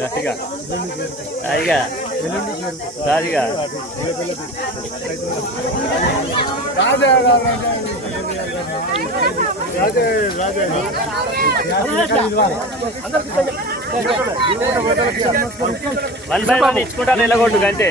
రాజుగా రాజుగా one by one ఇచ్చుకుంటా నిలగొట్టు అంతే.